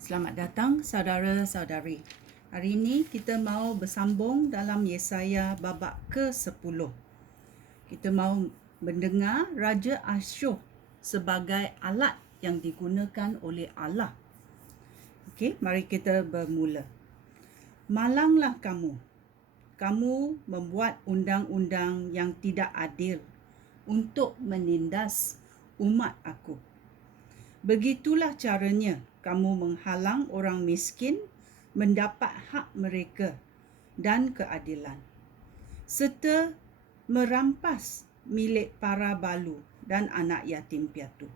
Selamat datang saudara-saudari. Hari ini kita mau bersambung dalam Yesaya babak ke-10. Kita mau mendengar Raja Asyur sebagai alat yang digunakan oleh Allah. Okey, mari kita bermula. Malanglah kamu. Kamu membuat undang-undang yang tidak adil untuk menindas umat aku. Begitulah caranya kamu menghalang orang miskin mendapat hak mereka dan keadilan, serta merampas milik para balu dan anak yatim piatu.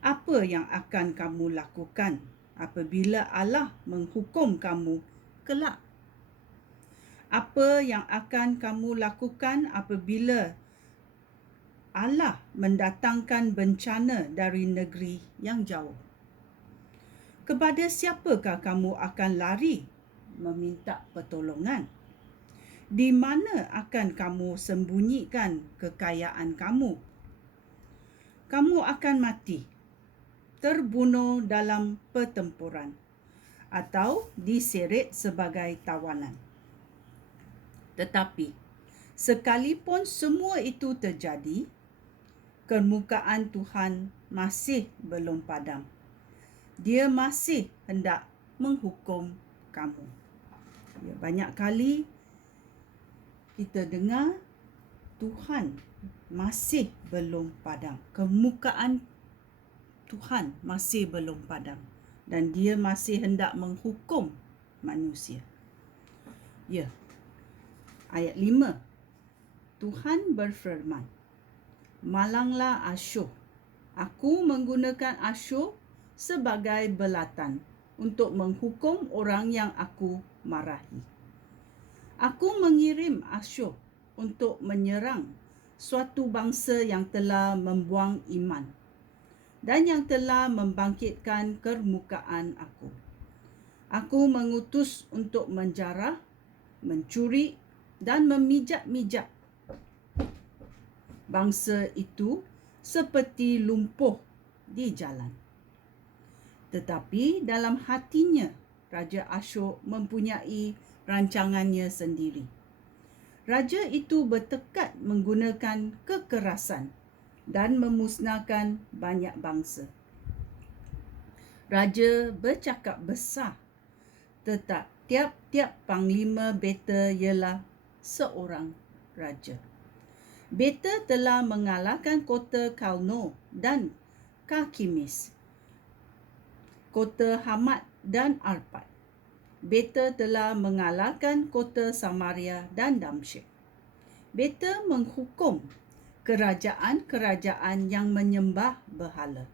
Apa yang akan kamu lakukan apabila Allah menghukum kamu kelak? Apa yang akan kamu lakukan apabila Allah mendatangkan bencana dari negeri yang jauh? Kepada siapakah kamu akan lari meminta pertolongan? Di mana akan kamu sembunyikan kekayaan kamu? Kamu akan mati, terbunuh dalam pertempuran, atau diseret sebagai tawanan. Tetapi, sekalipun semua itu terjadi, kemukaan Tuhan masih belum padam. Dia masih hendak menghukum kamu. Ya, banyak kali kita dengar Tuhan masih belum padam. Kemukaan Tuhan masih belum padam. Dan dia masih hendak menghukum manusia. Ya, ayat 5. Tuhan berfirman, malanglah Asyur. Aku menggunakan Asyur sebagai belatan untuk menghukum orang yang aku marahi. Aku mengirim Asyur untuk menyerang suatu bangsa yang telah membuang iman dan yang telah membangkitkan kemukaan aku. Aku mengutus untuk menjarah, mencuri dan memijak-mijak bangsa itu seperti lumpuh di jalan. Tetapi dalam hatinya, Raja Asyur mempunyai rancangannya sendiri. Raja itu bertekad menggunakan kekerasan dan memusnahkan banyak bangsa. Raja bercakap besar, tetapi tiap-tiap panglima beta ialah seorang raja. Beta telah mengalahkan kota Kalno dan Karkimis, kota Hamat dan Arpad. Beta telah mengalahkan kota Samaria dan Damsyik. Beta menghukum kerajaan-kerajaan yang menyembah berhala.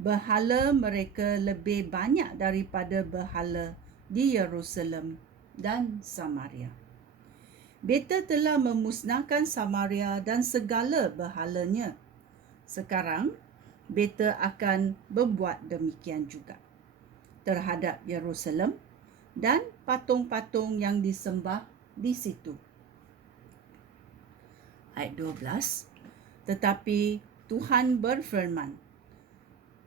Berhala mereka lebih banyak daripada berhala di Yerusalem dan Samaria. Beta telah memusnahkan Samaria dan segala berhalanya. Sekarang, beta akan membuat demikian juga terhadap Yerusalem dan patung-patung yang disembah di situ. Ayat 12. Tetapi Tuhan berfirman,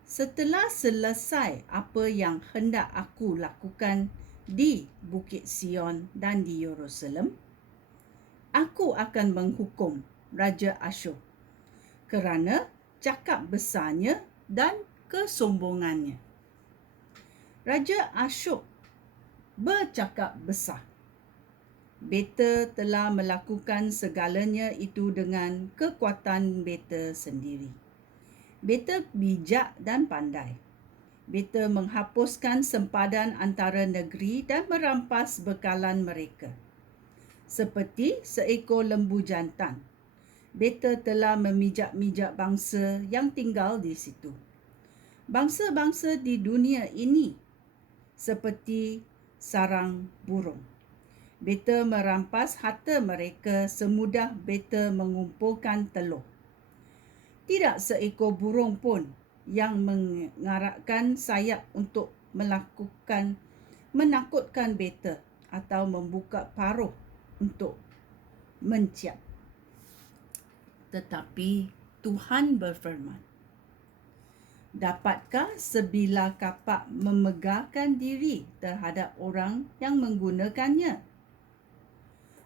setelah selesai apa yang hendak aku lakukan di Bukit Sion dan di Yerusalem, aku akan menghukum Raja Asyur kerana cakap besarnya dan kesombongannya. Raja Asyur bercakap besar. Beta telah melakukan segalanya itu dengan kekuatan beta sendiri. Beta bijak dan pandai. Beta menghapuskan sempadan antara negeri dan merampas bekalan mereka. Seperti seekor lembu jantan, beta telah memijak-mijak bangsa yang tinggal di situ. Bangsa-bangsa di dunia ini seperti sarang burung. Beta merampas harta mereka semudah beta mengumpulkan telur. Tidak seekor burung pun yang mengarakkan sayap untuk menakutkan beta atau membuka paruh untuk menciap. Tetapi Tuhan berfirman, Dapatkah sebilah kapak memegahkan diri terhadap orang yang menggunakannya?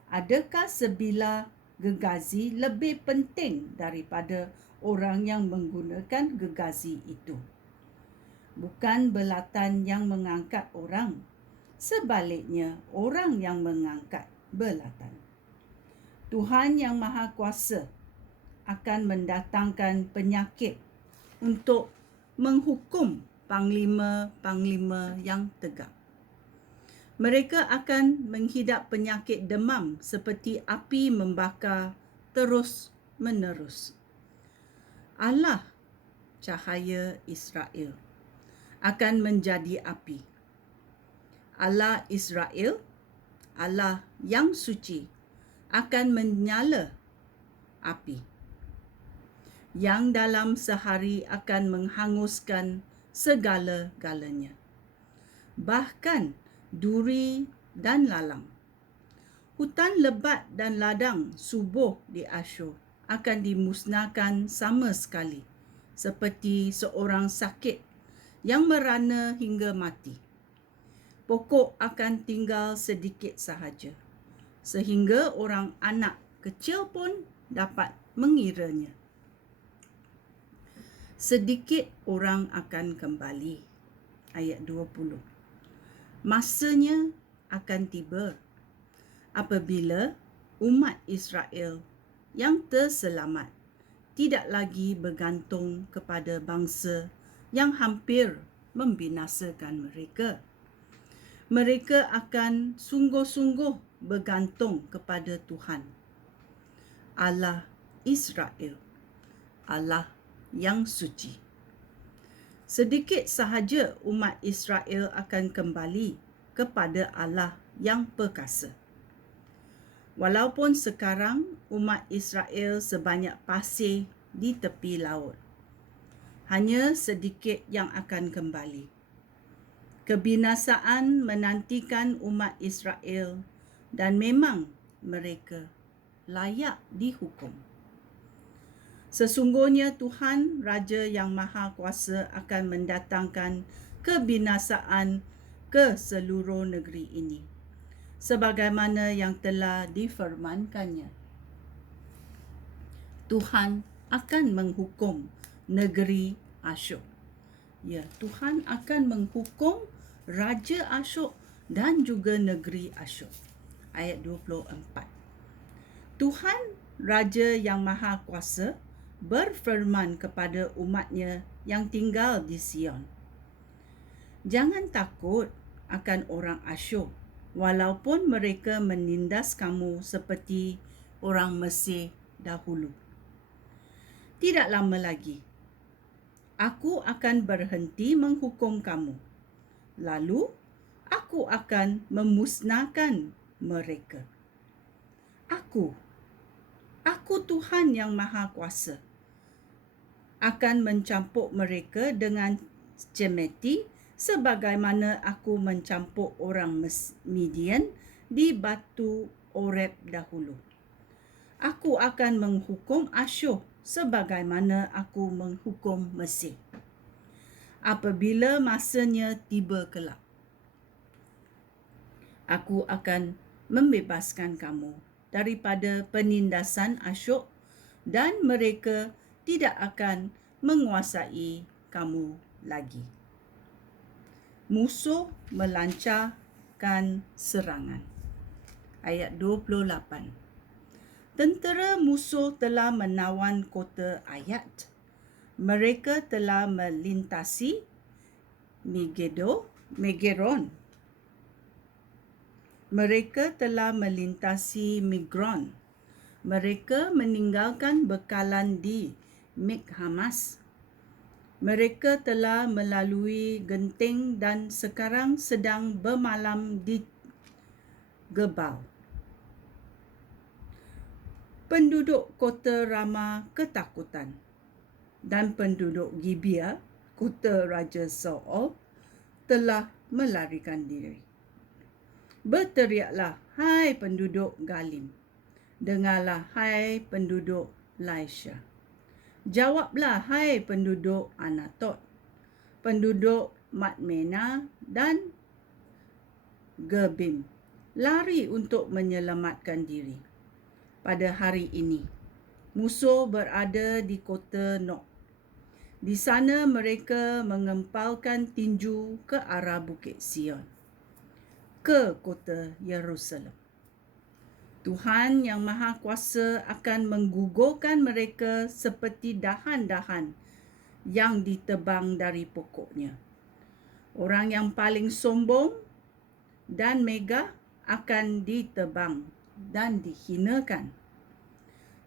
Adakah sebilah gergazi lebih penting daripada orang yang menggunakan gergazi itu? Bukan belatan yang mengangkat orang, sebaliknya orang yang mengangkat belatan. Tuhan Yang Maha Kuasa akan mendatangkan penyakit untuk menghukum panglima-panglima yang tegak. Mereka akan menghidap penyakit demam seperti api membakar terus-menerus. Allah, cahaya Israel, akan menjadi api. Allah Israel, Allah yang suci, akan menyala api yang dalam sehari akan menghanguskan segala-galanya, bahkan duri dan lalang. Hutan lebat dan ladang subuh di Asyur akan dimusnahkan sama sekali, seperti seorang sakit yang merana hingga mati. Pokok akan tinggal sedikit sahaja, sehingga orang anak kecil pun dapat mengiranya. Sedikit orang akan kembali. Ayat 20. Masanya akan tiba apabila umat Israel yang terselamat tidak lagi bergantung kepada bangsa yang hampir membinasakan mereka. Mereka akan sungguh-sungguh bergantung kepada Tuhan, Allah Israel, Allah yang suci. Sedikit sahaja umat Israel akan kembali kepada Allah yang perkasa. Walaupun sekarang umat Israel sebanyak pasir di tepi laut, hanya sedikit yang akan kembali. Kebinasaan menantikan umat Israel dan memang mereka layak dihukum. Sesungguhnya Tuhan Raja yang Maha Kuasa akan mendatangkan kebinasaan ke seluruh negeri ini, sebagaimana yang telah difirmankannya. Tuhan akan menghukum negeri Asyur. Ya, Tuhan akan menghukum Raja Asyur dan juga negeri Asyur. Ayat 24. Tuhan Raja yang Maha Kuasa berfirman kepada umatnya yang tinggal di Sion. Jangan takut akan orang Asyur, walaupun mereka menindas kamu seperti orang Mesir dahulu. Tidak lama lagi, aku akan berhenti menghukum kamu. Lalu, aku akan memusnahkan mereka. Aku Tuhan yang Maha Kuasa, akan mencampur mereka dengan cemeti sebagaimana aku mencampur orang Midian di batu Oreb dahulu. Aku akan menghukum Asyur sebagaimana aku menghukum Mesir, apabila masanya tiba kelak. Aku akan membebaskan kamu daripada penindasan Asyur dan mereka tidak akan menguasai kamu lagi. Musuh melancarkan serangan. Ayat 28. Tentera musuh telah menawan kota Ayat. Mereka telah melintasi Megeron. Mereka telah melintasi Migron. Mereka meninggalkan bekalan di Mikhamas. Mereka telah melalui genting dan sekarang sedang bermalam di Gebal. Penduduk kota Rama ketakutan, dan penduduk Gibea, kota Raja Saul, telah melarikan diri. Berteriaklah, hai penduduk Galim. Dengarlah, hai penduduk Laisha. Jawablah, hai penduduk Anatot. penduduk Madmena dan Gebim lari untuk menyelamatkan diri. Pada hari ini, musuh berada di kota Nok. Di sana mereka mengempalkan tinju ke arah Bukit Sion, ke kota Yerusalem. Tuhan yang Maha Kuasa akan menggugurkan mereka seperti dahan-dahan yang ditebang dari pokoknya. Orang yang paling sombong dan megah akan ditebang dan dihinakan.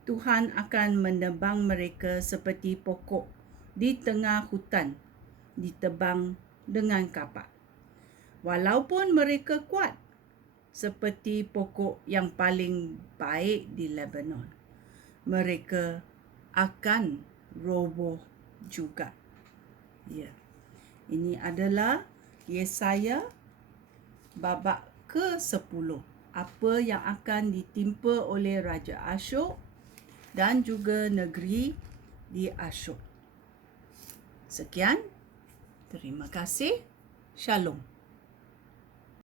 Tuhan akan menebang mereka seperti pokok di tengah hutan, ditebang dengan kapak. Walaupun mereka kuat, seperti pokok yang paling baik di Lebanon, mereka akan roboh juga. Ya. Ini adalah Yesaya babak ke-10. Apa yang akan ditimpa oleh Raja Asyur dan juga negeri di Asyur. Sekian. Terima kasih. Shalom.